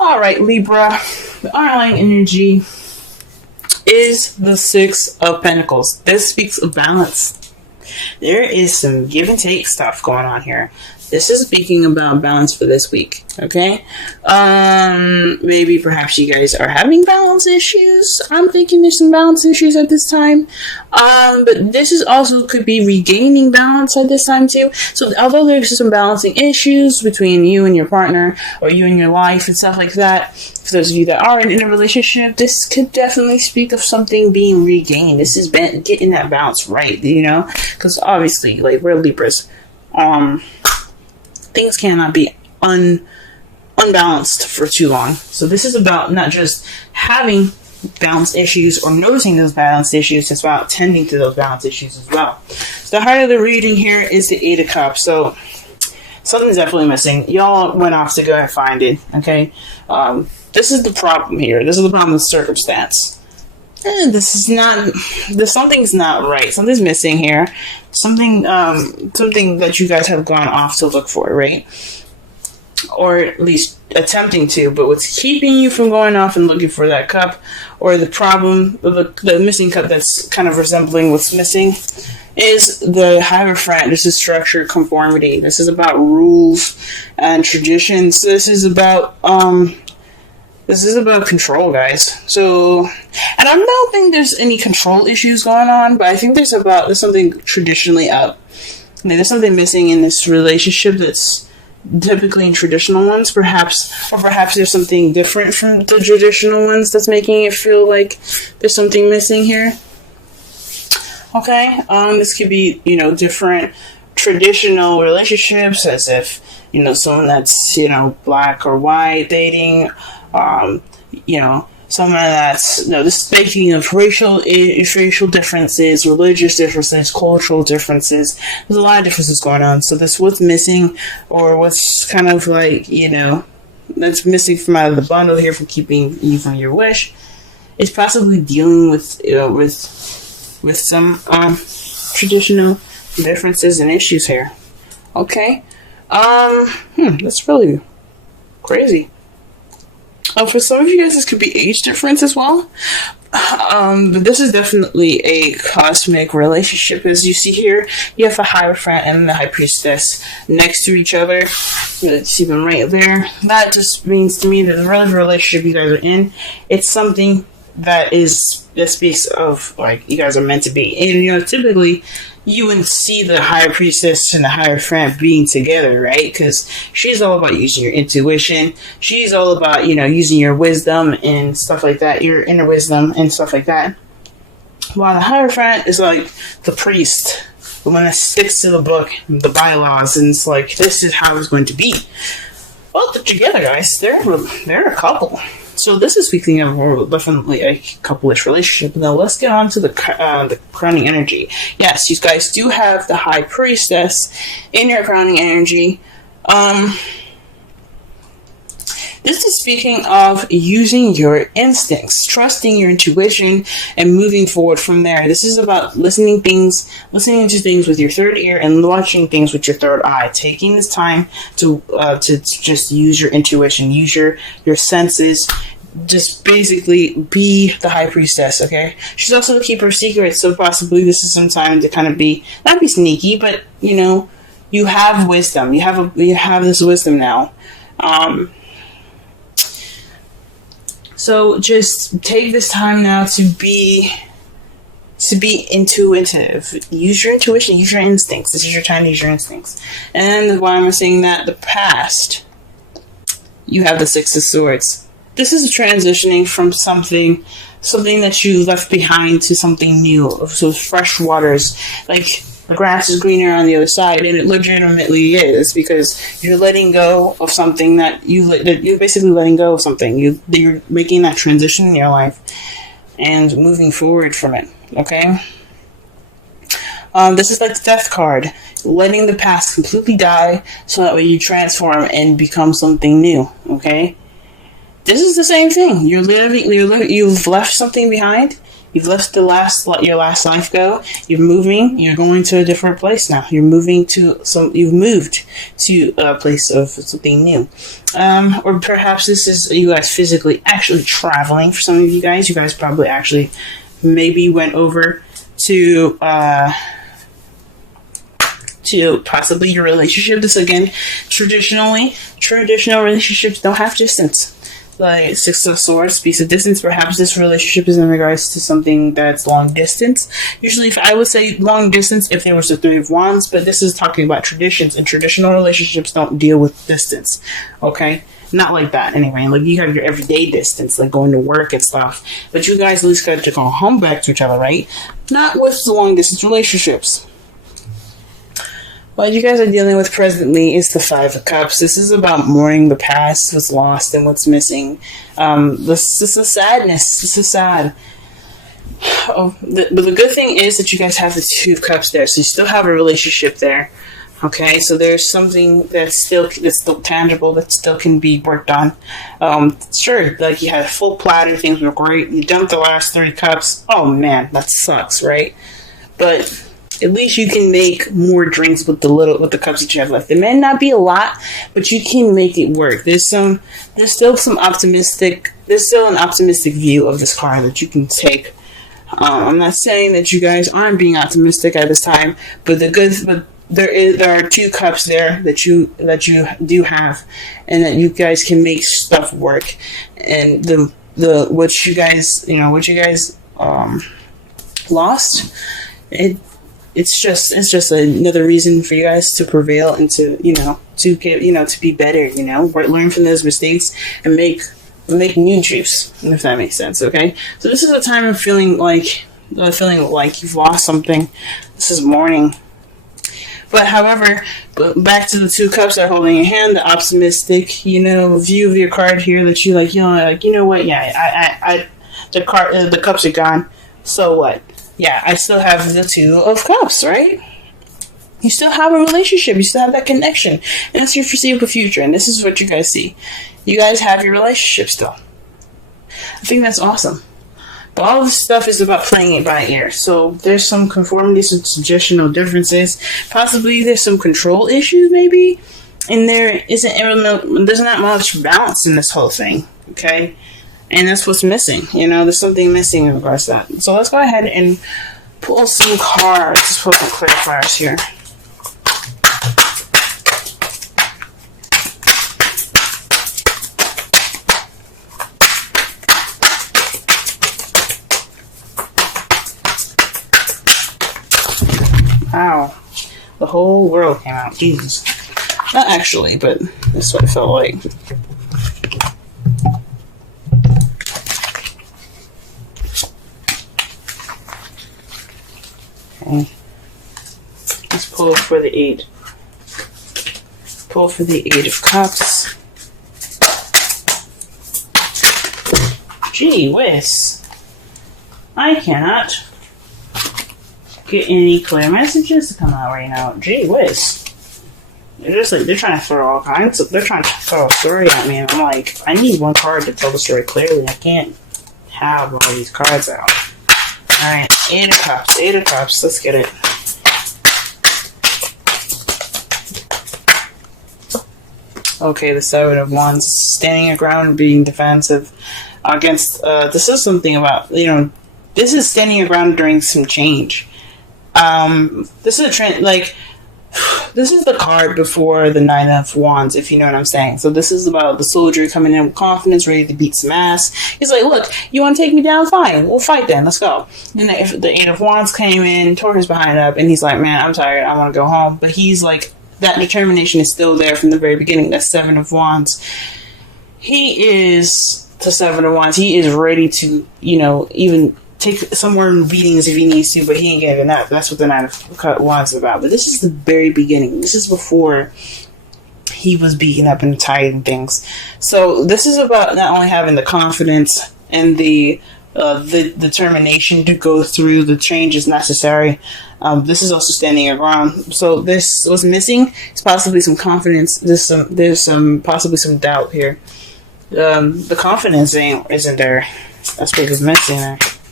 All right, Libra. The underlying energy is the Six of Pentacles. This speaks of balance. There is some give and take stuff going on here. This is speaking about balance for this week, okay? Maybe perhaps you guys are having balance issues. I'm thinking there's some balance issues at this time. But this is also could be regaining balance at this time too. So although there's some balancing issues between you and your partner or you and your life and stuff like that, for those of you that are in a relationship, this could definitely speak of something being regained. This is getting that balance right, you know? Because obviously, like, we're Libras. Things cannot be unbalanced for too long. So this is about not just having balance issues or noticing those balance issues, it's about tending to those balance issues as well. So the heart of the reading here is the Eight of Cups. So something's definitely missing. Y'all went off to go and find it, okay? This is the problem here. This is the problem with circumstance. Something's not right. Something's missing here. Something that you guys have gone off to look for, right? Or at least attempting to, but what's keeping you from going off and looking for that cup, or the problem, the missing cup that's kind of resembling what's missing, is the Hierophant. This is structure, conformity. This is about rules and traditions. This is about control, guys. So, and I don't think there's any control issues going on, but I think there's something traditionally up. There's something missing in this relationship that's typically in traditional ones, perhaps there's something different from the traditional ones that's making it feel like there's something missing here. Okay, this could be, different traditional relationships, as if, someone that's, black or white dating, someone that's, this is speaking of racial differences, religious differences, cultural differences. There's a lot of differences going on. So that's what's missing, or what's kind of like, that's missing from out of the bundle here from keeping you from your wish, is possibly dealing with some, traditional differences and issues here. Okay. That's really crazy. For some of you guys, this could be age difference as well. But this is definitely a cosmic relationship. As you see here, you have a Hierophant and the High Priestess next to each other. See them right there. That just means to me that the relationship you guys are in, it's something that speaks of, like, you guys are meant to be. And, typically, you wouldn't see the High Priestess and the Hierophant being together, right? Because she's all about using your intuition. She's all about, using your wisdom and stuff like that, your inner wisdom and stuff like that. While the Hierophant is like the priest, the one that sticks to the book, the bylaws, and it's like, this is how it's going to be. Well, they're together, guys. They're a couple. So this is speaking of definitely a couple-ish relationship. Now let's get on to the crowning energy. Yes, you guys do have the High Priestess in your crowning energy. This is speaking of using your instincts, trusting your intuition, and moving forward from there. This is about listening to things with your third ear and watching things with your third eye. Taking this time to just use your intuition, use your senses. Just basically be the High Priestess, okay? She's also the keeper of secrets, so possibly this is some time to kind of not be sneaky, but, you have wisdom. You have this wisdom now. So just take this time now to be intuitive. Use your intuition, use your instincts. This is your time to use your instincts. And why I'm saying that, the past, you have the Six of Swords. This is transitioning from something that you left behind to something new. So fresh waters, like the grass is greener on the other side, and it legitimately is, because you're letting go of something that you're basically letting go of something. You're making that transition in your life and moving forward from it. Okay. This is like the Death card, letting the past completely die, so that way you transform and become something new. Okay. This is the same thing. You've left something behind, You've left your last life go. You're moving. You're going to a different place now. You've moved to a place of something new. Or perhaps this is you guys physically actually traveling. For some of you guys probably actually maybe went over to possibly your relationship. This again, traditional relationships don't have distance. Like Six of Swords speaks of distance. Perhaps this relationship is in regards to something that's long distance. Usually, if I would say long distance, if there was the Three of Wands, but this is talking about traditions, and traditional relationships don't deal with distance. Okay, not like that anyway. Like you have your everyday distance, like going to work and stuff. But you guys at least got to go home back to each other, right? Not with the long distance relationships. What you guys are dealing with presently is the Five of Cups. This is about mourning the past, what's lost, and what's missing. This is sadness. This is sad. But the good thing is that you guys have the Two of Cups there, so you still have a relationship there. Okay, so there's something that's still tangible, that still can be worked on. Sure, like you had a full platter, things were great. You dumped the last 3 cups. Oh man, that sucks, right? But at least you can make more drinks with the cups that you have left. It may not be a lot, but you can make it work. There's still an optimistic view of this card that you can take. I'm not saying that you guys aren't being optimistic at this time, but there are 2 cups there that you do have, and that you guys can make stuff work. And what you guys lost, it's just another reason for you guys to prevail and to be better, learn from those mistakes and make new juice, if that makes sense. Okay, so this is a time of feeling like you've lost something. This is mourning. But however, back to the 2 cups that are holding your hand, the optimistic, view of your card here, that you what? Yeah, the cups are gone. So what? Yeah, I still have the 2 of Cups, right? You still have a relationship. You still have that connection. And it's your foreseeable future. And this is what you guys see. You guys have your relationship still. I think that's awesome. But all this stuff is about playing it by ear. So there's some conformity, some suggestional differences. Possibly there's some control issues, maybe. And there's not much balance in this whole thing. Okay? And that's what's missing. There's something missing in regards to that. So let's go ahead and pull some cards. Let's pull some clarifiers here. Wow. The whole world came out. Jesus. Not actually, but that's what it felt like. Okay. Let's pull for the 8. Pull for the 8 of Cups. Gee whiz. I cannot get any clear messages to come out right now. Gee whiz. They're trying to throw all kinds of, they're trying to throw a story at me, and I'm like, I need one card to tell the story clearly. I can't have all these cards out. Alright, 8 of Cups, 8 of Cups, let's get it. Okay, the 7 of Wands, standing your ground and being defensive against, this is something about, this is standing your ground during some change. This is a trend, this is the card before the 9 of Wands, if you know what I'm saying. So this is about the soldier coming in with confidence, ready to beat some ass. He's like, look, you want to take me down? Fine, we'll fight then, let's go. And the 8 of Wands came in, tore his behind up, and he's like, man, I'm tired, I want to go home. But he's like, that determination is still there from the very beginning. That 7 of Wands. He is the 7 of Wands. He is ready to, even take some more beatings if he needs to, but he ain't giving up. That's what the 9 of Wands is about. But this is the very beginning. This is before he was beaten up and tired and things. So this is about not only having the confidence and the determination to go through the changes necessary. This is also standing your ground. So this was missing. It's possibly some confidence. There's possibly some doubt here. The confidence isn't there. That's what was missing there.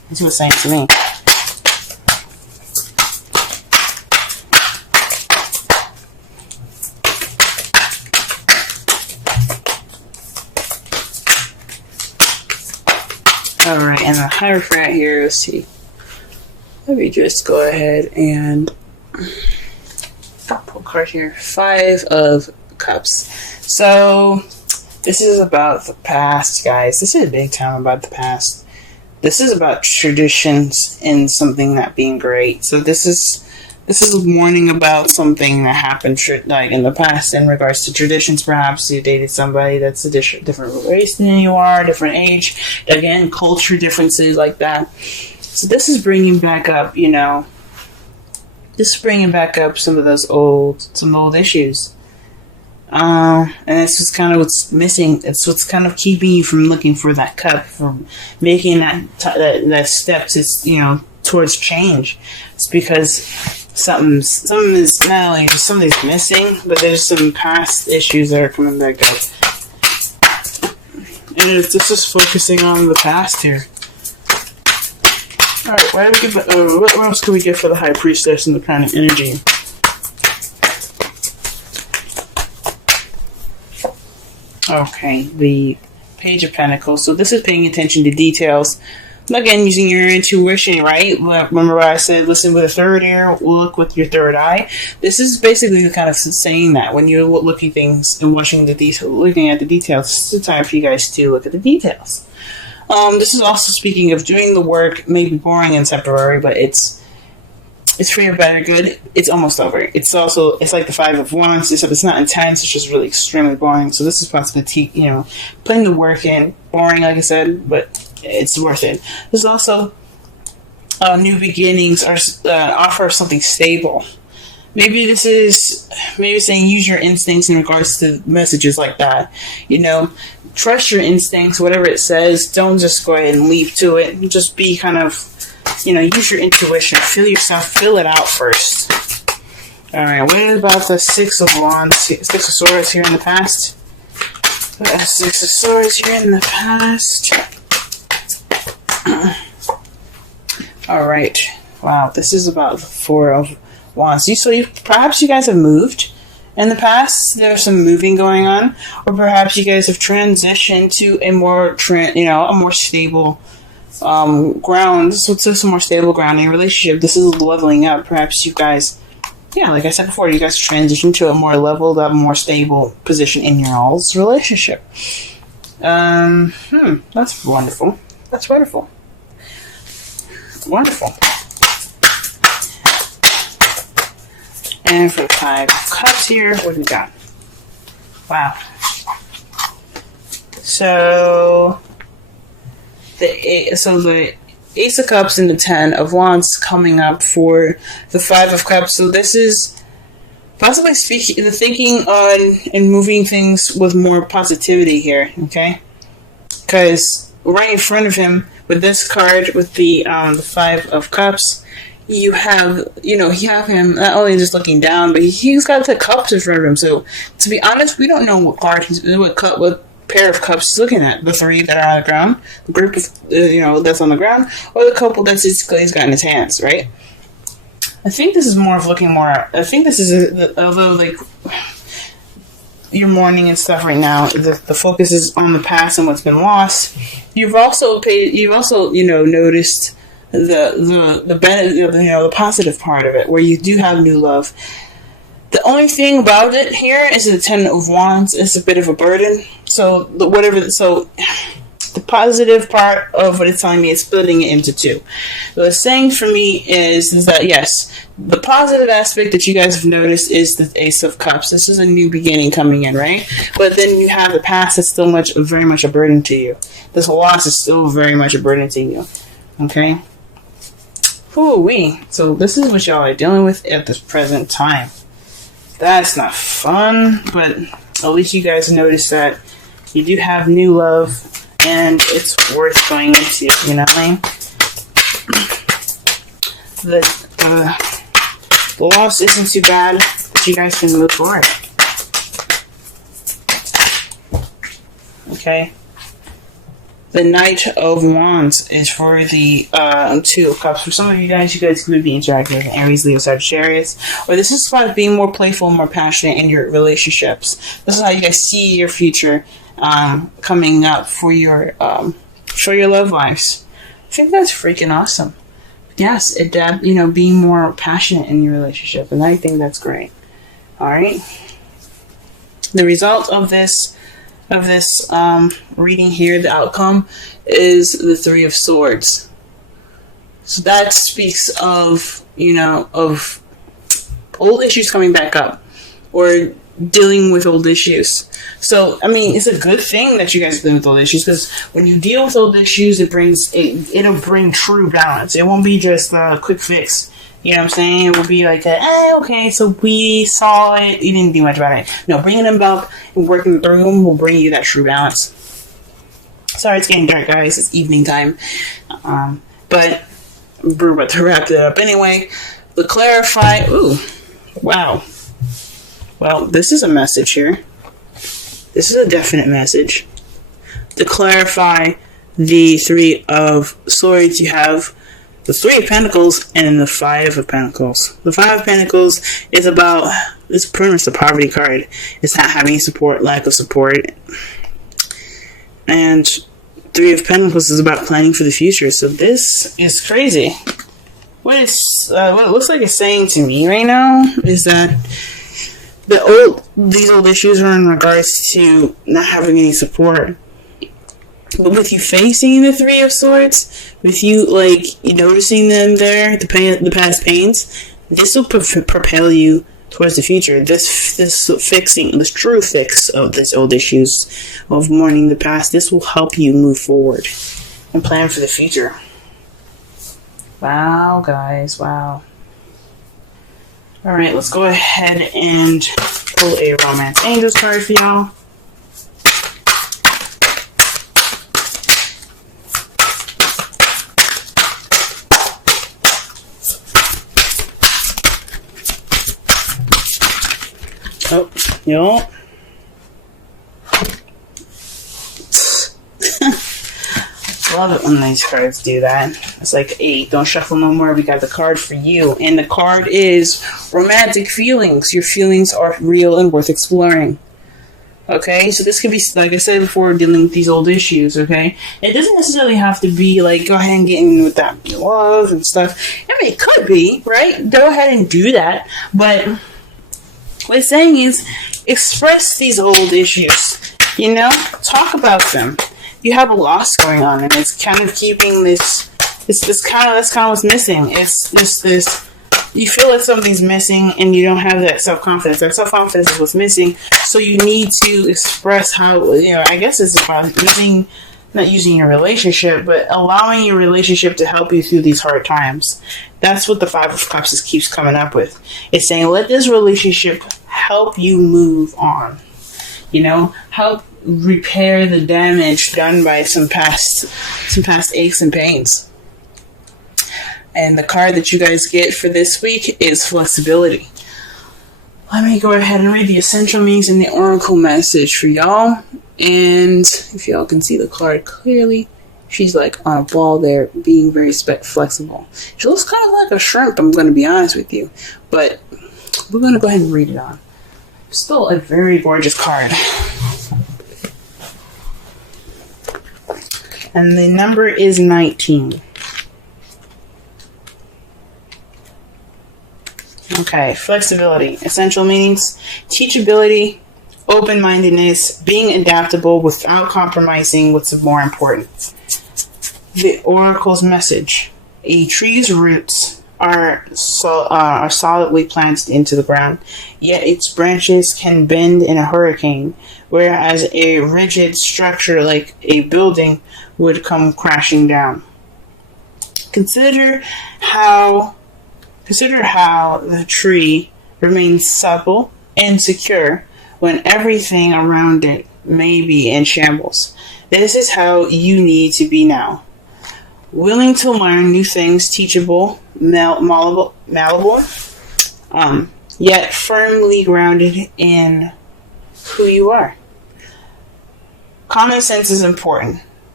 That's what it's saying to me. Alright, and the Hierophant here, let's see. Let me just go ahead and pull a card here. 5 of Cups. So, this is about the past, guys. This is a big time about the past. This is about traditions and something not being great. So this is a warning about something that happened like in the past in regards to traditions. Perhaps you dated somebody that's a different race than you are, different age. Again, culture differences like that. So this is bringing back up, you know, some of those old issues. And it's just kind of what's missing. It's what's kind of keeping you from looking for that cup, from making that step to, you know, towards change. It's because something is not only something's missing, but there's some past issues that are coming back up. And this is focusing on the past here. Alright, what else can we get for the High Priestess and the Planet Energy? Okay, the Page of Pentacles. So this is paying attention to details. Again, using your intuition, right? Remember what I said, listen with a third ear, look with your third eye. This is basically the kind of saying that when you're looking things and looking at the details, this is the time for you guys to look at the details. This is also speaking of doing the work, maybe boring and temporary, but it's for your better good. It's almost over. It's like the 5 of Wands. It's not intense. It's just really extremely boring. So this is possibly, you know, putting the work in. Boring, like I said, but it's worth it. There's also new beginnings or offer something stable. Maybe saying use your instincts in regards to messages like that. You know, trust your instincts, whatever it says. Don't just go ahead and leap to it. Just be kind of, you know, use your intuition. Feel it out first. Alright, what about the 6 of Wands? 6 of Swords here in the past? 6 of Swords here in the past. Alright. Wow, this is about the 4 of Wands. Perhaps you guys have moved in the past. There's some moving going on. Or perhaps you guys have transitioned to a more stable ground. So it's some more stable ground in your relationship. This is leveling up. Perhaps you guys, like I said before, you guys transition to a more leveled up, more stable position in your all's relationship. That's wonderful. That's wonderful. Wonderful. And for the 5 of Cups here, what do we got? Wow. So the Ace of Cups and the 10 of Wands coming up for the 5 of Cups. So this is possibly the thinking on and moving things with more positivity here, okay? Because right in front of him with this card, with the 5 of Cups, you have him not only just looking down, but he's got the cups in front of him. So to be honest, we don't know what card what pair of cups he's looking at. The 3 that are on the ground, the group of that's on the ground, or the couple that's he's got in his hands, right? I think this is more of looking more. I think this is although like your mourning and stuff right now, the focus is on the past and what's been lost. You've also noticed the benefit, the positive part of it, where you do have new love. The only thing about it here is the 10 of Wands is a bit of a burden. So the positive part of what it's telling me is splitting it into 2. What it's saying for me is that yes, the positive aspect that you guys have noticed is the Ace of Cups. This is a new beginning coming in, right? But then you have the past that's still very much a burden to you. This loss is still very much a burden to you. Okay? Ooh-wee. So this is what y'all are dealing with at this present time. That's not fun, but at least you guys notice that you do have new love, and it's worth going into, you know what I mean? The loss isn't too bad, but you guys can move forward. Okay? The Knight of Wands is for the Two of Cups. For some of you guys could be interacting with Aries, Leo, Sagittarius. Or this is about being more playful, more passionate in your relationships. This is how you guys see your future coming up for your love lives. I think that's freaking awesome. Yes, being more passionate in your relationship. And I think that's great. Alright. The result of this reading here, the outcome is the Three of Swords. So that speaks of old issues coming back up or dealing with old issues. So, I mean, it's a good thing that you guys deal with old issues, because when you deal with old issues, it'll bring true balance. It won't be just a quick fix. You know what I'm saying? It will be like, okay, so we saw it, you didn't do much about it. No, bringing them up and working through them will bring you that true balance. Sorry, it's getting dark, guys. It's evening time. But we're about to wrap it up anyway. To clarify, ooh, wow. Well, this is a message here. This is a definite message. To clarify the Three of Swords, you have the Three of Pentacles and the Five of Pentacles. The Five of Pentacles is pretty much the poverty card. It's not having support, lack of support. And Three of Pentacles is about planning for the future. So this is crazy. What it looks like it's saying to me right now is that these old issues are in regards to not having any support. But with you facing the Three of Swords, with you noticing them there, the past pains, this will propel you towards the future. This true fix of this old issues of mourning the past, this will help you move forward and plan for the future. Wow, guys, wow. Alright, let's go ahead and pull a Romance Angels card for y'all. Oh, yo. Love it when these cards do that. It's like, hey, don't shuffle no more. We got the card for you. And the card is romantic feelings. Your feelings are real and worth exploring. Okay, so this could be, like I said before, dealing with these old issues, okay? It doesn't necessarily have to be, go ahead and get in with that love and stuff. I mean, it could be, right? Go ahead and do that. But what it's saying is, express these old issues. Talk about them. You have a loss going on, and it's kind of keeping this. That's kind of what's missing. It's just this. You feel like something's missing, and you don't have that self-confidence. That self-confidence is what's missing. So you need to express how. I guess it's about not using your relationship, but allowing your relationship to help you through these hard times. That's what the Five of Cups keeps coming up with. It's saying, let this relationship help you move on. Help repair the damage done by some past aches and pains. And the card that you guys get for this week is flexibility. Let me go ahead and read the essential meanings and the oracle message for y'all. And if y'all can see the card clearly, she's like on a ball there, being very flexible. She looks kind of like a shrimp, I'm going to be honest with you. But we're going to go ahead and read it on. Still a very gorgeous card. And the number is 19. Okay, flexibility. Essential meanings: teachability, open-mindedness, being adaptable without compromising what's more important. The oracle's message: a tree's roots are solidly planted into the ground, yet its branches can bend in a hurricane, whereas a rigid structure like a building would come crashing down. Consider how the tree remains supple and secure when everything around it may be in shambles. This is how you need to be now. Willing to learn new things, teachable, malleable, yet firmly grounded in who you are. Common sense is important.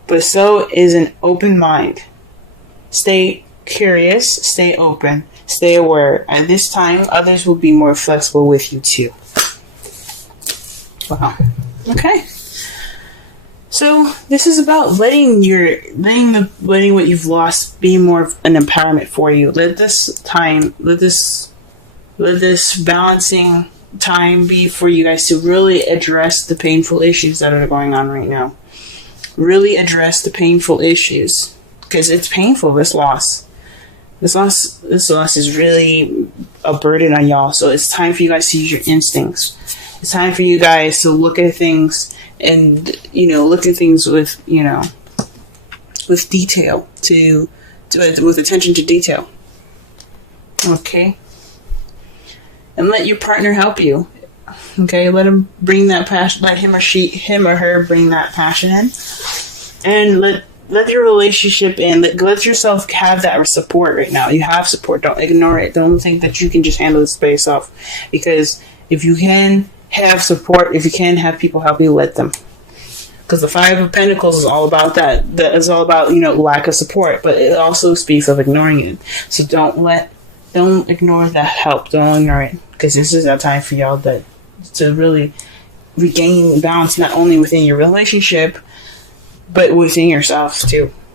but so is an open mind. Stay curious, stay open, stay aware. At this time, others will be more flexible with you too. Wow. Okay. So this is about letting what you've lost be more of an empowerment for you. Let this balancing time be for you guys to really address the painful issues that are going on right now. Really address the painful issues, because it's painful. This loss is really a burden on y'all. So it's time for you guys to use your instincts. It's time for you guys to look at things and, look at things with, with detail, with attention to detail. Okay. And let your partner help you. Okay, let him bring that passion. Let him or her bring that passion in, and let your relationship in. Let yourself have that support right now. You have support. Don't ignore it. Don't think that you can just handle the space off. Because if you can have support, if you can have people help you, let them. Because the Five of Pentacles is all about that. That is all about lack of support, but it also speaks of ignoring it. So don't ignore that help. Don't ignore it, because this is that time for y'all to really regain balance, not only within your relationship, but within yourself too.